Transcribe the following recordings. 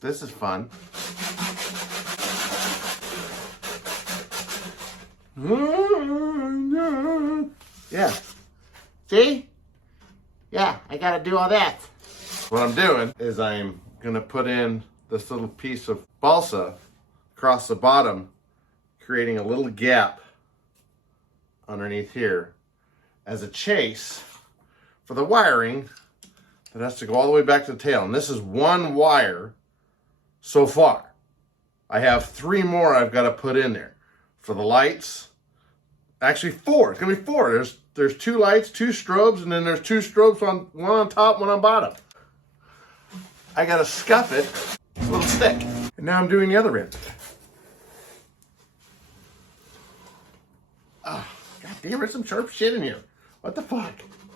This is fun. Yeah. See? Yeah, I gotta do all that. What I'm doing is I'm gonna put in this little piece of balsa across the bottom, creating a little gap underneath here as a chase for the wiring that has to go all the way back to the tail. And this is one wire so far. I have 3 more I've got to put in there for the lights. Actually 4, it's gonna be 4. There's 2 lights, 2 strobes, and then there's 2 strobes, one on top, one on bottom. I gotta scuff it with a little stick. And now I'm doing the other end. Oh, God damn, there's some sharp shit in here. What the fuck?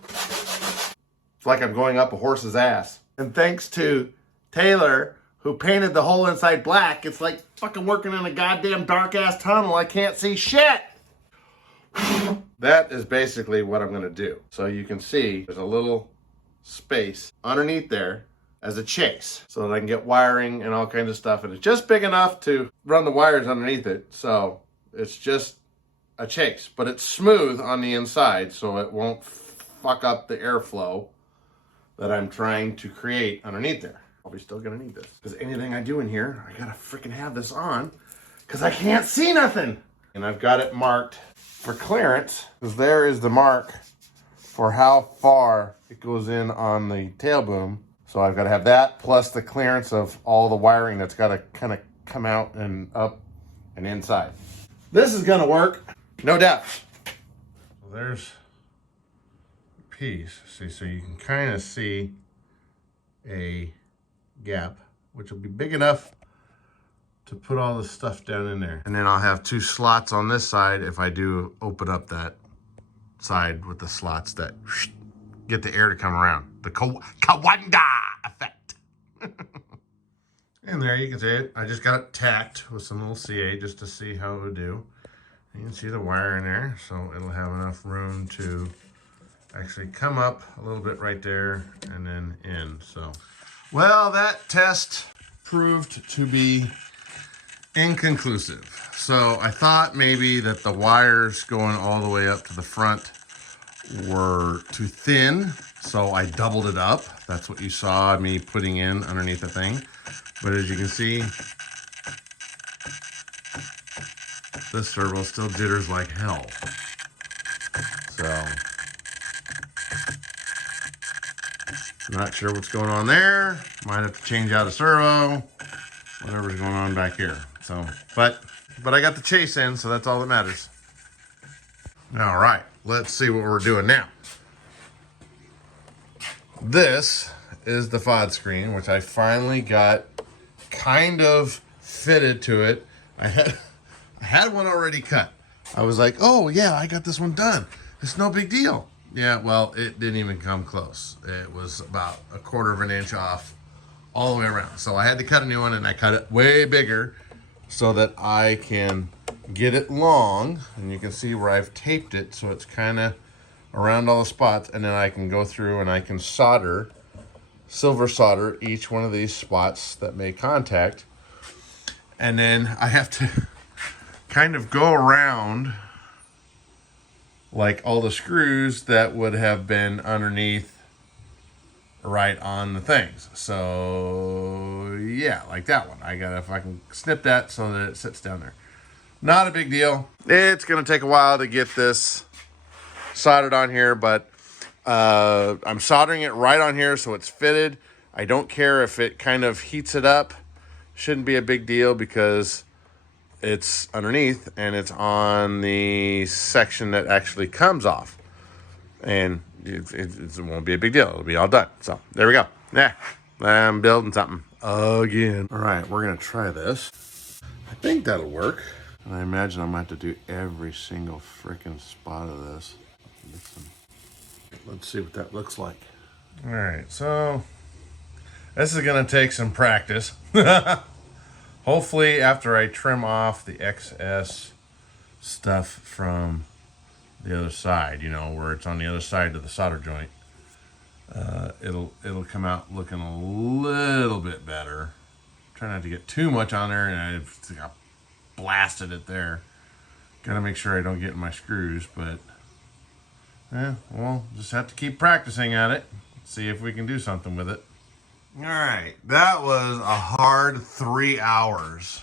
It's like I'm going up a horse's ass. And thanks to Taylor, who painted the whole inside black, it's like fucking working in a goddamn dark ass tunnel. I can't see shit. That is basically what I'm gonna do. So you can see there's a little space underneath there as a chase so that I can get wiring and all kinds of stuff. And it's just big enough to run the wires underneath it. So it's just a chase, but it's smooth on the inside so it won't fuck up the airflow that I'm trying to create underneath there. Probably still gonna need this because anything I do in here, I gotta freaking have this on because I can't see nothing. And I've got it marked for clearance because there is the mark for how far it goes in on the tail boom. So I've got to have that plus the clearance of all the wiring that's got to kind of come out and up and inside. This is gonna work, no doubt. So there's a piece. See, so you can kind of see a gap, which will be big enough to put all the stuff down in there. And then I'll have 2 slots on this side if I do open up that side with the slots that get the air to come around. The Kawanda effect. And there you can see it. I just got it tacked with some little CA just to see how it would do. You can see the wire in there, so it'll have enough room to actually come up a little bit right there and then in. So, well, that test proved to be inconclusive. So I thought maybe that the wires going all the way up to the front were too thin, so I doubled it up. That's what you saw me putting in underneath the thing. But as you can see, this servo still jitters like hell. So, I'm not sure what's going on there. Might have to change out a servo, whatever's going on back here. So, but I got the chase in, so that's all that matters. All right, let's see what we're doing now. This is the FOD screen, which I finally got kind of fitted to it. I had one already cut. I was like, oh yeah, I got this one done. It's no big deal. Yeah, well, it didn't even come close. It was about 1/4 of an inch off all the way around. So I had to cut a new one, and I cut it way bigger so that I can get it long. And you can see where I've taped it so it's kind of around all the spots, and then I can go through and I can solder, silver solder each one of these spots that make contact. And then I have to kind of go around like all the screws that would have been underneath right on the things. So yeah, like that one. If I can snip that so that it sits down there. Not a big deal. It's gonna take a while to get this soldered on here, but I'm soldering it right on here so it's fitted. I don't care if it kind of heats it up. Shouldn't be a big deal because it's underneath and it's on the section that actually comes off. And it won't be a big deal. It'll be all done. So there we go. Yeah, I'm building something again. All right, we're gonna try this. I think that'll work. And I imagine I'm gonna have to do every single freaking spot of this. Let's see what that looks like. All right, so this is gonna take some practice. Hopefully after I trim off the excess stuff from the other side, you know, where it's on the other side of the solder joint, it'll come out looking a little bit better. Try not to get too much on there, and I blasted it there. Gotta make sure I don't get in my screws, but yeah, we'll just have to keep practicing at it. See if we can do something with it. All right, that was a hard 3 hours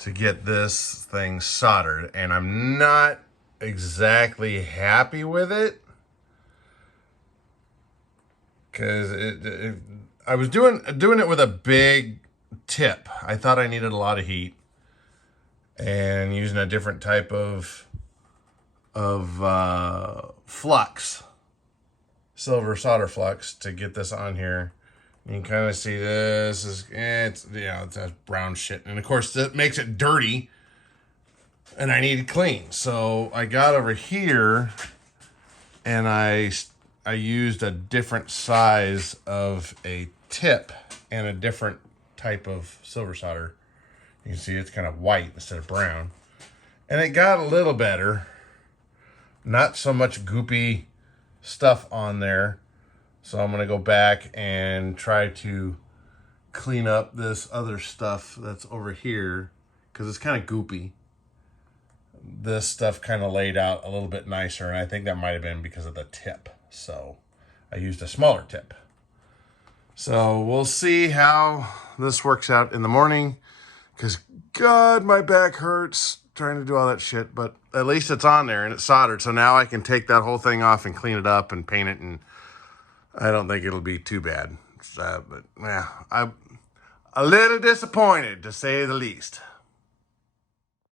to get this thing soldered, and I'm not exactly happy with it because I was doing it with a big tip. I thought I needed a lot of heat, and using a different type of flux, silver solder flux, to get this on here. You can kind of see this is, it's that brown shit, and of course that makes it dirty, and I need it clean. So I got over here, and I used a different size of a tip and a different type of silver solder. You can see it's kind of white instead of brown, and it got a little better. Not so much goopy stuff on there. So I'm gonna go back and try to clean up this other stuff that's over here, because it's kind of goopy. This stuff kind of laid out a little bit nicer, and I think that might have been because of the tip. So I used a smaller tip. So we'll see how this works out in the morning, because God, my back hurts trying to do all that shit, but at least it's on there and it's soldered. So now I can take that whole thing off and clean it up and paint it, and I don't think it'll be too bad. But yeah, I'm a little disappointed, to say the least.